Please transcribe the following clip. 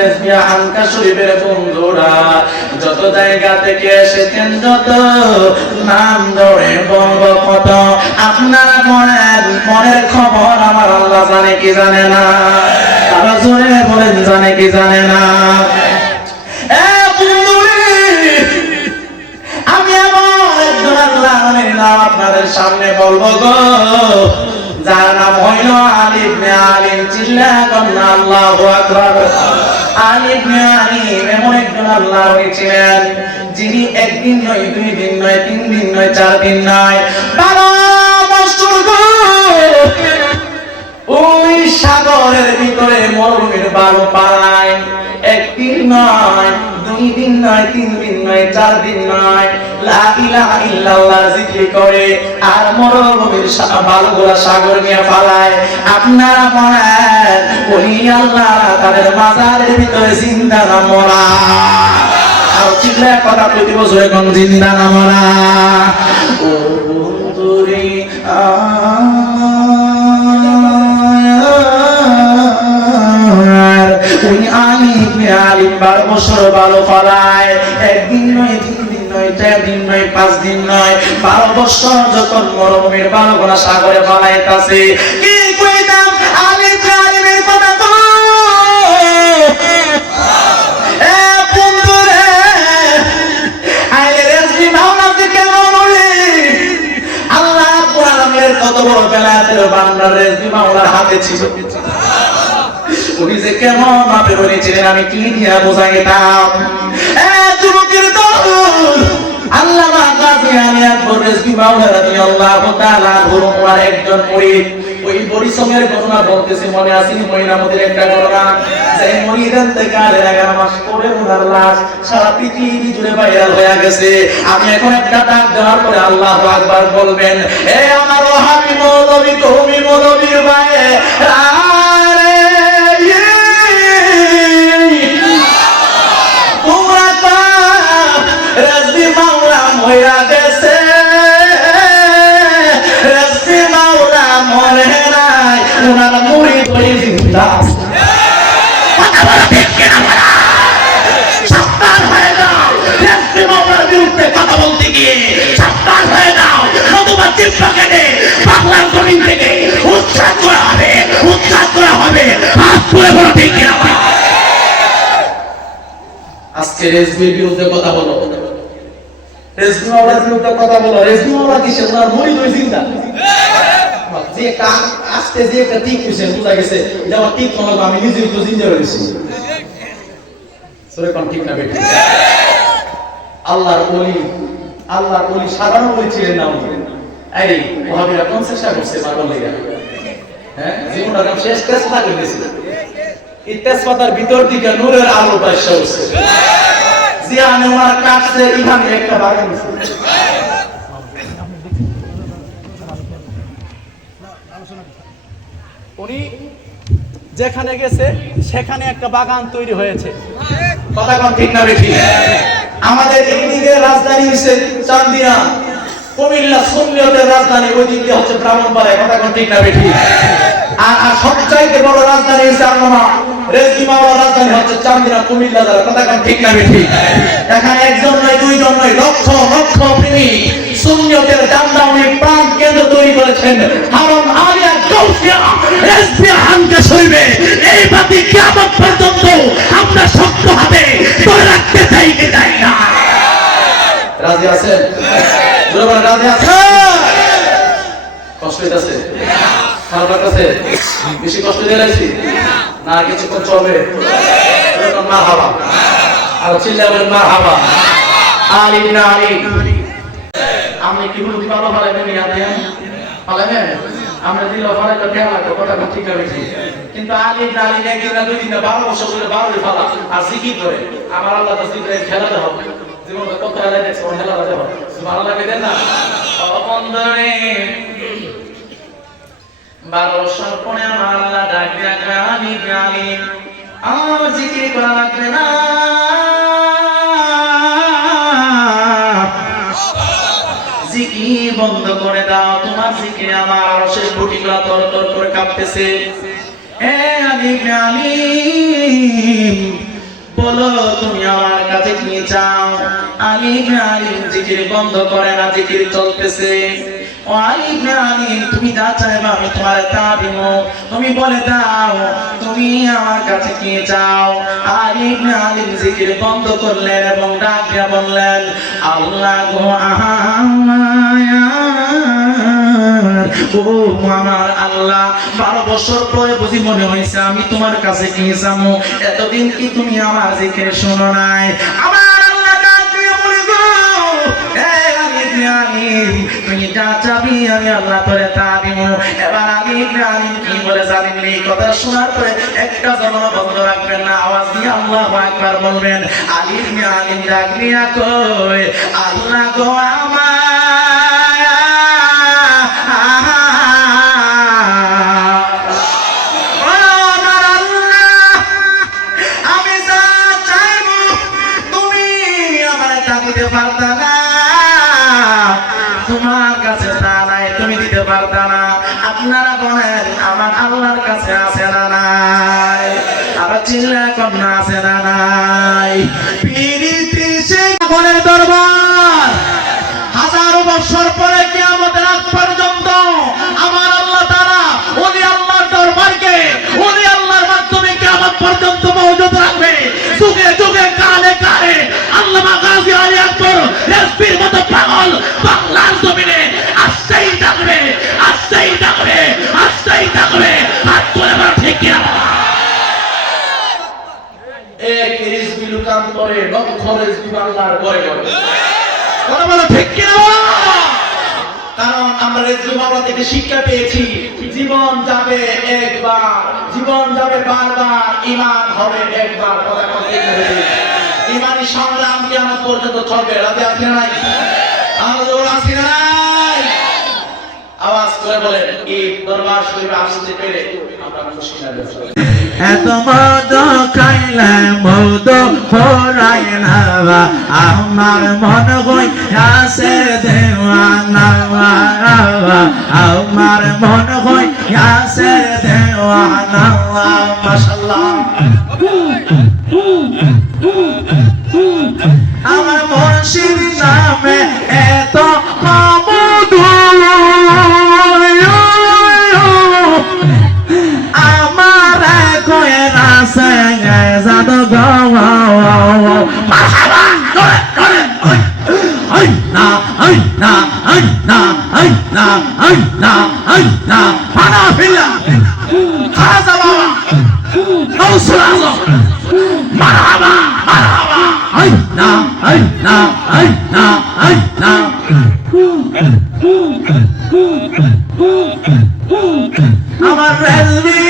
রেজবিয়া হানকা শরীফের বন্ধুরা যত জায়গা থেকে এসেছেন, যত নাম ধরে বলব কত, আপনারা মনের খবর আমার আল্লাহ জানে কি জানে না? আরো জোরে বলেন, জানে কি জানে না? আমি আমার একজন আল্লাহর নাম আপনাদের সামনে বলবো গো, যার নাম হইল আলী ইবনে আলিম। চিল্লা কন্না আল্লাহু আকবার। আলী ইবনে আলিম এমন একজন আল্লাহর ওলি ছিলেন, যিনি একদিন নয়, 2 দিন নয়, 3 দিন নয়, 4 দিন নয়, 12 বছর ওই সাগরের ভিতরে মরুভূমির বালু পাড়ায় একদিন নয়, 2 দিন নয়, 3 দিন নয়, 4 দিন নয়, লা ইলাহা ইল্লাল্লাহ জিকির করে আর মরুভূমির বালুগুলা সাগর নিয়ে পালায়। আপনারা বলেন ওই আল্লাহ তাদের মাজারের ভিতরে জিন্দা না মরা? আর চিল্লা কথা প্রতি বছর এখন জিন্দা না মরা? ও বন্ধুরে ওই আলী ইবনে আলিম 12 বছর ভালো পালায়, একদিন নয়, 3 দিন নয়, 4 দিন নয়, 5 দিন নয়, 12 বছর যখন মরুভূমির বালুগুলা সাগরে পালাইতাছে। কি কইতাম আলী ইবনে আলিমের কথা তো? এ বন্ধুরে, আইলে রেজবি মাওলা থেকে বলি আল্লাহ কোরআনের কত বড় বেলায়েতের ভান্ডার রেজবি মাওলার হাতে ছিল। উনি যে কেমন ভাবে বলেছিলেন আমি কি দিয়া বোঝাইতাম? যুবকের দল আল্লামা গাজী আলী আকবর রেজভী মাওলানা রাদিয়াল্লাহু তাআলা ওনার একজন মুরিদ। ওই পরিশ্রমের ঘটনা বলতেছে, মনে আছে ময়নামতির একটা ঘটনা, যে মুরিদ ইন্তেকালের 11 মাস পরে ওনার লাশ সারা পৃথিবী জুড়ে ভাইরাল হয়ে গেছে। আমি এখন একটা ডাক দেওয়ার পরে আল্লাহু আকবার বলবেন, এ আমার ওহাবী মৌলবী কওমি মৌলবীর ভাই আজকে রেজভির বিরুদ্ধে কথা বলো, রেজভি মাওলার বিরুদ্ধে কথা বলো। রেজভি মাওলা কিসে? ওনার মুরিদ ওই জিন্দা। যে কাজ আজকে যে একটা ঠিক হইছে বুঝা গেছে যে আমার ঠিক মনে আমি নিজেই তো জিন্দা রয়েছি। সরে কোন ঠিক না বেটি? আল্লাহর ওলি সাধারণ ওলি ছিলেন না। এই ওহাবীরা কোন চেষ্টা করছে পাগল লাগা? হ্যাঁ, জীবনটা নাম শেষ তেজপাতা করে দিয়েছিল। এই তেজপাতার ভিতর দিকে নূরের আলো পাইছে হচ্ছে। জিয়ানে ওনার কাছে ইমানে একটা বাগান আছে। উনি যেখানে গেছে সেখানে একটা বাগান তৈরি হয়েছে। কথা কোন ঠিক না বেশি? আমাদের এইদিকে রাজধানী হচ্ছে চান্দিনা, কুমিল্লা সুন্নিয়তের রাজধানী, ওই দিকে হচ্ছে ব্রাহ্মণবাড়িয়া। কথা কোন ঠিক না বেশি? আর সবচাইতে বড় রাজধানী হচ্ছে আল্লামা রেজভি মাওলার রাজধানী হচ্ছে চান্দিনা, কুমিল্লা জেলা। কথা কোন ঠিক না বেশি? এখানে একজন নয়, 2 জন নয়, লক্ষ লক্ষ প্রেমী সুন্নিয়তের জান্দাউনি প্রাণ কেন্দ্র তৈরি করেছেন। হারম আলিয়া গাউসিয়া রেজভি হানকা শরীফে এই বাতি কিয়ামত পর্যন্ত আমরা শক্ত হাতে ধরে রাখতে চাই কি চাই না? রাজি আছেন? বলুন রাজি আছেন? কষ্ট হইতাছে? খারাপ লাগতেছে? বেশি কষ্ট দিয়ে লাগছে না? কিছুক্ষণ চলবে? মারহাবা। আর চিল্লা বলেন মারহাবা। আলী ইবনে আলী আমি কি বলতে পারবো? ফালাইবেন না দেন ফালাইবেন, আমরা দিল ফালাইলে কেমন লাগবে? কথা ঠিক হবে। কিন্তু আলী ইবনে আলী একদিন না 2 দিন না 12 বছর ধরে 12 ফালা আর জিকির করে আমার আল্লাহ তাসবিহ খেলাতে হবে। জীবনটা কত হেলা দেখছো, হেলা রাজা হবে। সুবহানাল্লাহ দেন না? অবন্দরে 12 বছর পরে আমার আল্লাহ ডাক দিয়া আলী ইবনে আলী আর জিকির করা লাগবে না, জিকির বন্ধ করে দাও। তোমার জিকিরে আমার আরশের গুটিগুলো তরতর করে কাঁপতেছে। হে আলী ইবনে আলী বলো তুমি আমার কাছে কি চাও? আলিম আলিম জিকির বন্ধ করে না, জিকির চলতেছে। ও আলিম আলিম তুমি যা চাইবা আমি তোমার তা দিব, তুমি বলে দাও তুমি আমার কাছে কি চাও? আলিম আলিম জিকির বন্ধ করলেন এবং ডাক দিয়া বললেন, আল্লাহ গো ও আমার আল্লাহ, 12 বছর পরে বুঝি মনে হয়েছে আমি তোমার কাছে কি চামু? এতদিন কি তুমি আমার জিকির শোনো নাই? আমার আল্লাহ ডাক দিয়ে বলে গো, তুই যা চাবি আমি আল্লাহ তোরে তা দিব। এবার আলিম কি বলে জানেন? এই কথা শোনার পরে একটা জবান বন্ধ রাখবেন না, আওয়াজ দিয়ে আল্লাহু আকবার বলবেন। আলিম ডাক দিয়া কই, আল্লাহ গো আমার তোমার কাছে তা নাই, তুমি দিতে পারতা না। আপনারা বলেন আমার আল্লাহর কাছে আছে না নাই? আর চিল্লা কন্যা আছে না নাই? পীরিতি সেই বলের দরবার হাজারো বছর পরে কিয়ামতের আগ পর্যন্ত আমার আল্লাহ তাআলা ওলি আল্লাহর দরবারকে ওলি আল্লাহর মাধ্যমে কিয়ামত পর্যন্ত মওজুদ রাখবে। যুগে যুগে কালে কালে আল্লামা গাজী আলী আকবর রেজভির মতো পাগল বাংলার জমিনে আসতেই থাকবে, আসতেই থাকবে, আসতেই থাকবে। হাত তুলে বলা ঠিক কিনা? এক রেজভি লুকান্তরে লক্ষ রেজভি বাংলার ঘরে ঘরে। কথা বলো ঠিক কিনা? কারণ আমরা রেজভি মামলা থেকে শিক্ষা পেয়েছি, জীবন যাবে একবার, জীবন যাবে বারবার, ঈমান হবে একবার। কথা বলতে হবে, ঈমানি সংগ্রাম কিয়ামত পর্যন্ত চলবে। রাতে আছি না নাই? আমরা আছি না নাই? আওয়াজ করে বলেন, এই দরবার শরীফে আসতে পেরে আমরা খুশি না? এত মদ খাইলে মদ ফোরাই না, আমার মন হইয়াছে দেওয়ানা, আমার মন হইয়াছে দেওয়ানা। মাশাআল্লাহ, আমার মুর্শিদ নামে এত মধু, আমার কয়ে রাসে জাদু গো। মারহাবা করে করে আই না আই না আই না আই না আই না আই না ফানা ফিল্লা খাজা বাবা গাউসুল আজম। মারহাবা মারহাবা আই না আই না আই না আই না। আমার রেলওয়ে